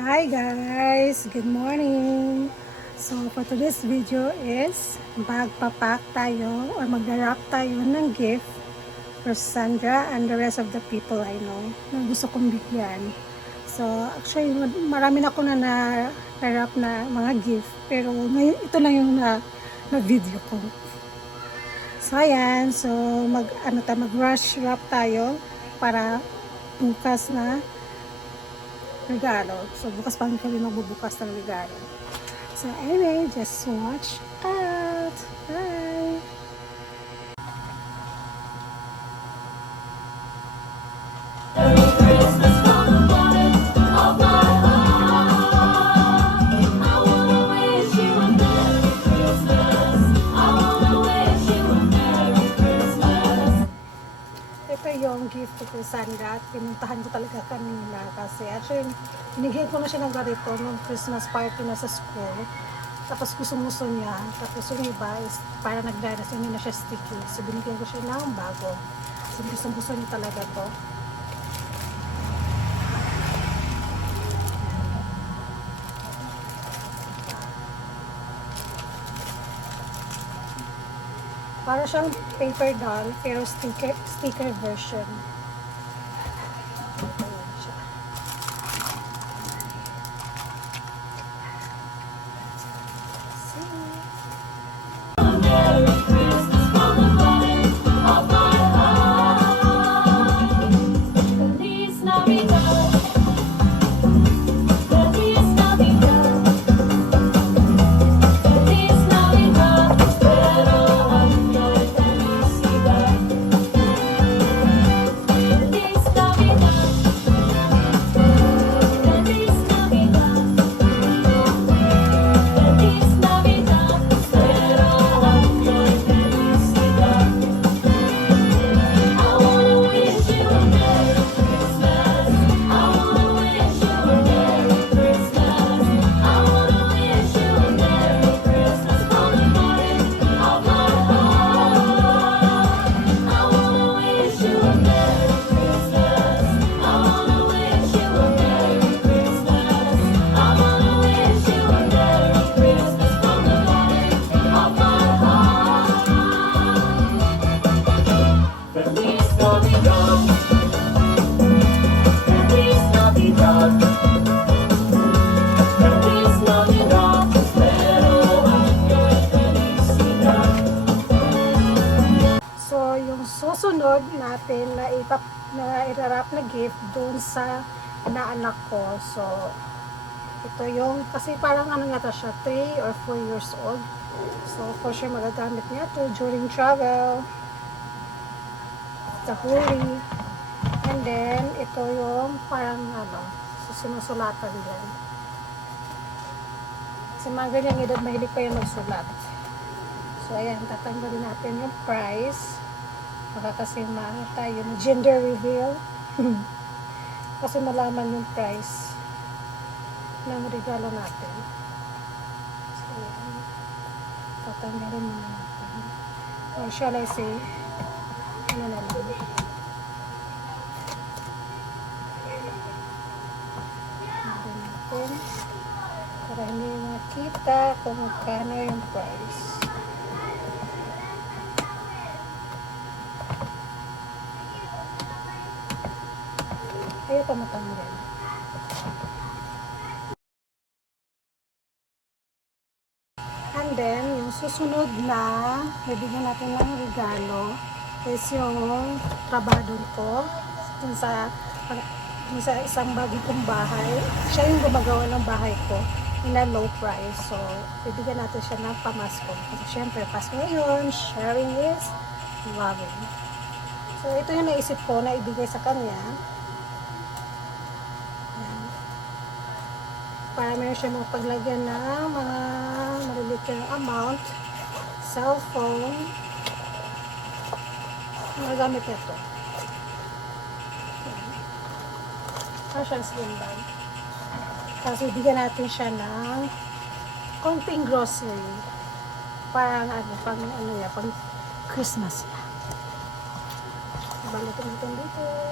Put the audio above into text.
Hi guys! Good morning! So for today's video is magpapack tayo or mag-wrap tayo ng gift for Sandra and the rest of the people I know na gusto kong bigyan. So actually marami na ako na na-wrap na mga gift pero ngayon ito lang yung na-video ko. So ayan, so mag-rush wrap tayo para bukas na regalo. So, bukas pa kami magbubukas ng regalo. So, anyway, just watch out. Bye! Yung gift ko kay Sandra at pinuntahan ko talaga kanina kasi actually binigyan ko na siya ng ganito nung Christmas party na sa school, tapos gusto niya, tapos yung iba is para nagdanas, hindi na siya sticky, so binigyan ko siya ng bago, so gusto niya talaga to. Para siyang paper doll, pero sticker version. Ayan siya. See? Susunod natin na i-wrap na gift dun sa inaanak ko. So ito yung, kasi parang ano yata siya, 3 or 4 years old. So for sure magagamit niya to during travel, sa huli. And then ito yung parang sinusulatan din. Kasi mga ganyang edad, mahilig pa yung magsulat. So ayan, tatanggalin natin yung price. Baka kasi tayo ng gender reveal. Kasi malaman yung price ng regalo natin. So, tatanggalin muna natin. Or shall I say, ano na lang. Tanggalin natin. Para hindi makita kung magkano yung price. Kaya pa matanggal. And then, yung susunod na bibigyan natin ng regalo is yung trabador ko dun sa isang bago kong bahay. Siya yung gumagawa ng bahay ko in a low price. So, bibigyan natin siya ng pamasko. Kasi syempre, Pasko ngayon, sharing is loving. So, ito yung naisip ko na ibigay sa kanya. Para meron siya mga paglagyan ng mga maliliit yung amount, cellphone, magagamit niya ito. Para siyang slim bag. Tapos ibigyan natin siya ng konting grocery. Parang pang Christmas na. Balikin natin dito.